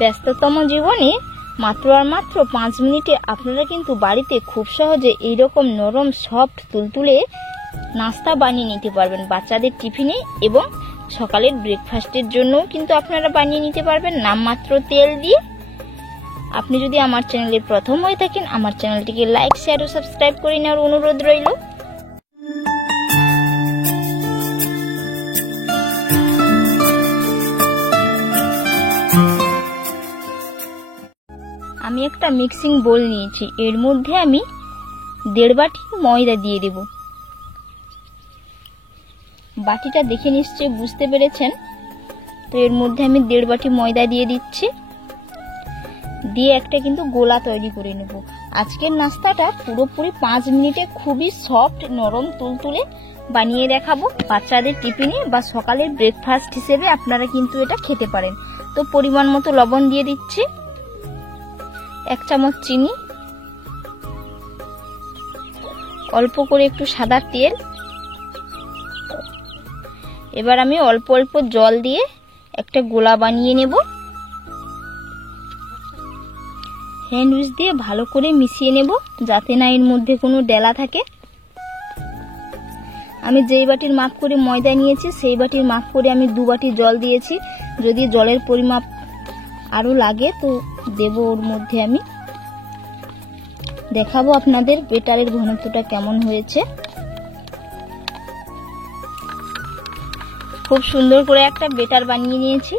ব্যস্ততম জীবনে মাত্র আর মাত্র 5 মিনিটে আপনারা কিন্তু বাড়িতে খুব সহজে এইরকম নরম সফট তুলতুলে নাস্তা বানিয়ে নিতে পারবেন বাচ্চাদের টিফিনে, এবং সকালের ব্রেকফাস্টের জন্যও কিন্তু আপনারা বানিয়ে নিতে পারবেন নামমাত্র তেল দিয়ে। আপনি যদি আমার চ্যানেলে প্রথম হয়ে থাকেন, আমার চ্যানেলটিকে লাইক, শেয়ার ও সাবস্ক্রাইব করে নেওয়ার অনুরোধ রইল। আমি একটা মিক্সিং বোল নিয়েছি, এর মধ্যে আমি 1.5 বাটি ময়দা দিয়ে দেব। বাটিটা দেখে নিশ্চয়ই বুঝতে পেরেছেন। তো এর মধ্যে আমি 1.5 বাটি ময়দা দিয়ে দিচ্ছি, দিয়ে একটা কিন্তু গোলা তৈরি করে নেব। আজকের নাস্তাটা পুরোপুরি 5 মিনিটে খুবই সফট নরম তুলতুলে বানিয়ে দেখাবো বাচ্চাদের টিফিনে বা সকালের ব্রেকফাস্ট হিসেবে আপনারা কিন্তু এটা খেতে পারেন। তো পরিমাণ মতো লবণ দিয়ে দিচ্ছি, 1 চামচ চিনি, অল্প করে একটু সাদা তেল। এবার আমি অল্প অল্প জল দিয়ে একটা গোলা বানিয়ে নেব। হ্যান্ড উইচ দিয়ে ভালো করে মিশিয়ে নেব যাতে না এর মধ্যে কোনো ডেলা থাকে। আমি যেই বাটির মাপ করে ময়দা নিয়েছি সেই বাটির মাপ করে আমি 2 বাটি জল দিয়েছি। যদি জলের পরিমাপ আরো লাগে তো দেব ওর মধ্যে। আমি দেখাবো আপনাদের বেটারের ঘনত্বটা কেমন হয়েছে। খুব সুন্দর করে একটা বেটার বানিয়ে নিয়েছি,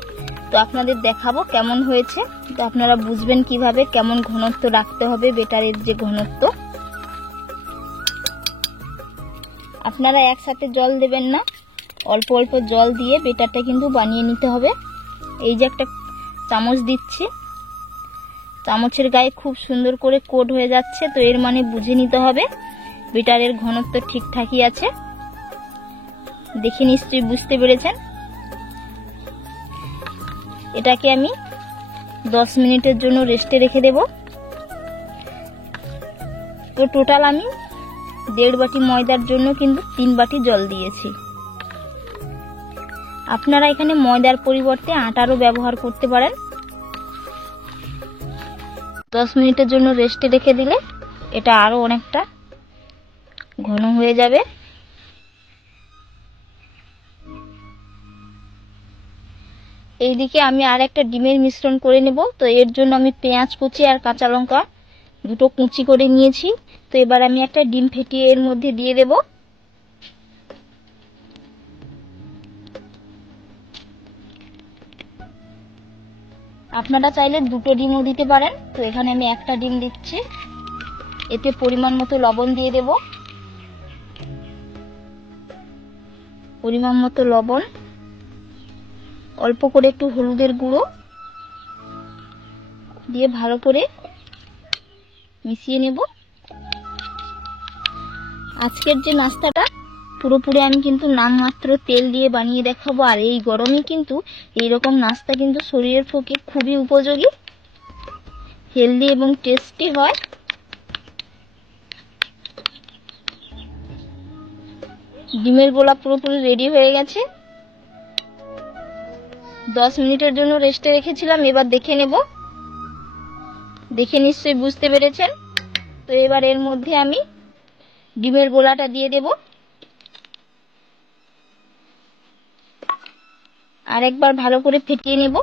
তো আপনাদের দেখাবো কেমন হয়েছে। তো আপনারা বুঝবেন কিভাবে কেমন ঘনত্ব রাখতে হবে বেটারের যে ঘনত্ব। আপনারা একসাথে জল দেবেন না, অল্প অল্প জল দিয়ে বেটারটা কিন্তু বানিয়ে নিতে হবে। এই যে একটা চামচ দিচ্ছি, চামচের গায়ে খুব সুন্দর করে কোট হয়ে যাচ্ছে, তো এর মানে বুঝে নিতে হবে বেটারের ঘনত্ব ঠিকঠাকই আছে। দেখে নিশ্চয়ই বুঝতে পেরেছেন। এটাকে আমি 10 মিনিটের জন্য রেস্টে রেখে দেব। তো টোটাল আমি 1.5 বাটি ময়দার জন্য কিন্তু 3 বাটি জল দিয়েছি। আপনারা এখানে ময়দার পরিবর্তে আটারও ব্যবহার করতে পারেন। 10 মিনিটের জন্য রেস্টে রেখে দিলে এটা আরো অনেকটা ঘন হয়ে যাবে। এইদিকে আমি আর একটা ডিমের মিশ্রণ করে নেব। তো এর জন্য আমি পেঁয়াজ কুচি আর কাঁচা লঙ্কা দুটো কুচি করে নিয়েছি। তো এবার আমি একটা ডিম ফেটিয়ে এর মধ্যে দিয়ে দেব। আপনারা চাইলে 2টো ডিমও দিতে পারেন। তো এখানে আমি একটা ডিম দিচ্ছি। এতে পরিমাণ মতো লবণ দিয়ে দেব, পরিমাণ মতো লবণ, অল্প করে একটু হলুদের গুঁড়ো দিয়ে ভালো করে মিশিয়ে নেব। আজকের যে নাস্তাটা পুরোপুরি আমি কিন্তু নামমাত্র তেল দিয়ে বানিয়ে দেখাবো। আর এই গরমে কিন্তু এইরকম নাস্তা কিন্তু শরীরের পক্ষে খুবই উপযোগী, হেলদি এবং টেস্টি হয়। ডিমের গোলা পুরোপুরি রেডি হয়ে গেছে। 10 মিনিটের জন্য রেস্টে রেখেছিলাম। এবার দেখে নেব। দেখে নিশ্চয়ই বুঝতে পেরেছেন। তো এবার এর মধ্যে আমি ডিমের গোলাটা দিয়ে দেব। আর একবার ভালো করে ফেটিয়ে নেব।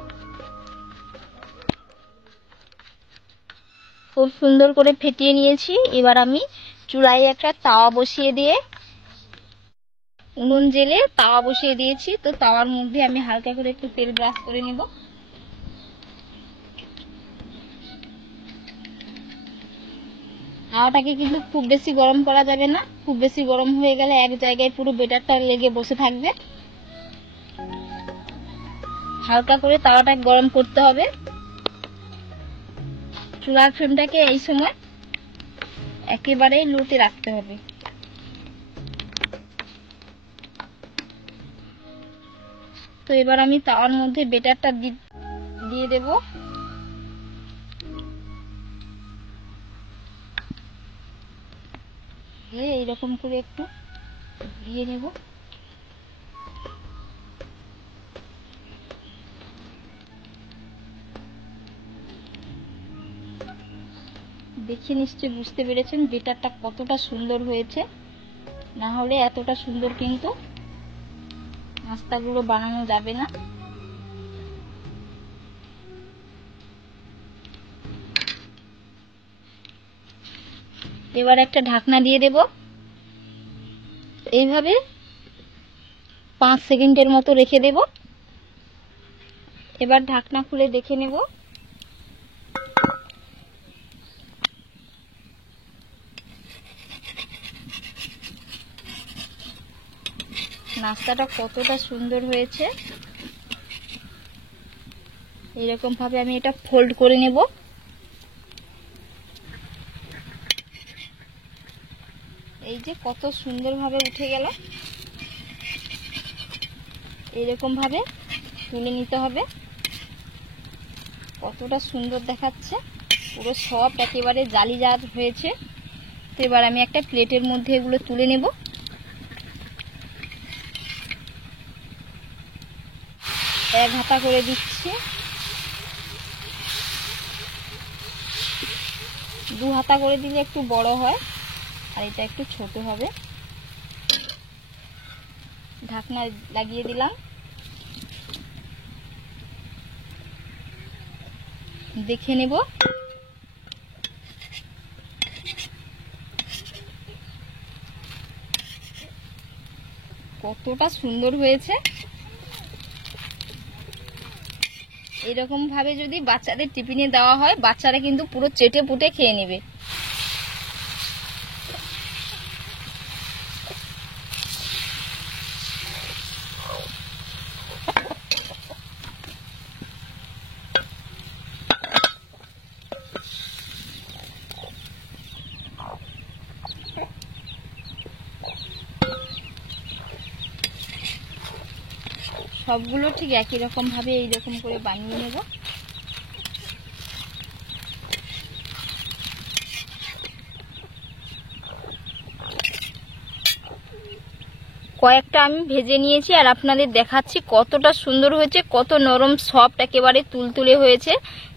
খুব সুন্দর করে ফেটিয়ে নিয়েছি। এবার আমি চুলায় একটা তাওয়া বসিয়ে দিয়ে উনুন জেলে তাওয়া বসিয়ে দিয়েছি। তো তাওয়ার মধ্যে আমি হালকা করে একটু তেল ব্রাশ করে নেব। তাওয়াটাকে কিন্তু খুব বেশি গরম করা যাবে না, খুব বেশি গরম হয়ে গেলে এক জায়গায় পুরো বেটারটা লেগে বসে থাকবে। হালকা করে তাওয়াটা গরম করতে হবে। চুলার ফ্লেমটাকে এই সময় একেবারে লোতে রাখতে হবে। তো এবার আমি তাওয়ার মধ্যে বেটারটা দিয়ে দেব। এইরকম করে একটু দিয়ে নেব। দেখে নিশ্চয়ই বুঝতে পেরেছেন বেটারটা কতটা সুন্দর হয়েছে। না হলে এতটা সুন্দর কিন্তু নাস্তাগুলো বানানো যাবে না। এবার একটা ঢাকনা দিয়ে দেব। এইভাবে 5 সেকেন্ডের মতো রেখে দেব। এবার ঢাকনা খুলে দেখে নেব। নাস্তাটা কতটা সুন্দর হয়েছে। এরকম ভাবে আমি এটা ফোল্ড করে নেব। এই যে কত সুন্দরভাবে উঠে গেল। এরকম ভাবে তুলে নিতে হবে। কতটা সুন্দর দেখাচ্ছে, পুরো সব একেবারে জালিদার হয়েছে। তো এবার আমি একটা প্লেটের মধ্যে এগুলো তুলে নেব। এক হাতা করে দিচ্ছি, 2 হাতা করে দিলে একটু বড় হয়, আর এটা একটু ছোট হবে। ঢাকনা লাগিয়ে দিলাম। দেখে নেব। কতটা সুন্দর হয়েছে। এরকম ভাবে যদি বাচ্চাদের টিফিনে দেওয়া হয়, বাচ্চারা কিন্তু পুরো চেটে পুটে খেয়ে নেবে। সবগুলো ঠিক একই রকম ভাবে এইরকম করে বানিয়ে নেব। কয়েকটা আমি ভেজে নিয়েছি আর আপনাদের দেখাচ্ছি কতটা সুন্দর হয়েছে, কত নরম সফট একেবারে তুলতুলে হয়েছে।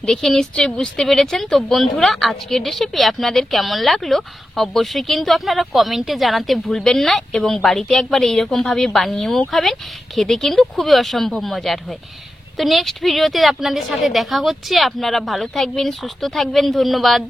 দেখে নিশ্চয়ই বুঝতে পেরেছেন। তো বন্ধুরা, আজকের রেসিপি আপনাদের কেমন লাগলো অবশ্যই কিন্তু আপনারা কমেন্টে জানাতে ভুলবেন না, এবং বাড়িতে একবার এইরকম ভাবে বানিয়েও খাবেন। খেতে কিন্তু খুবই অসম্ভব মজার হয়। তো নেক্সট ভিডিওতে আপনাদের সাথে দেখা হচ্ছে। আপনারা ভালো থাকবেন, সুস্থ থাকবেন। ধন্যবাদ।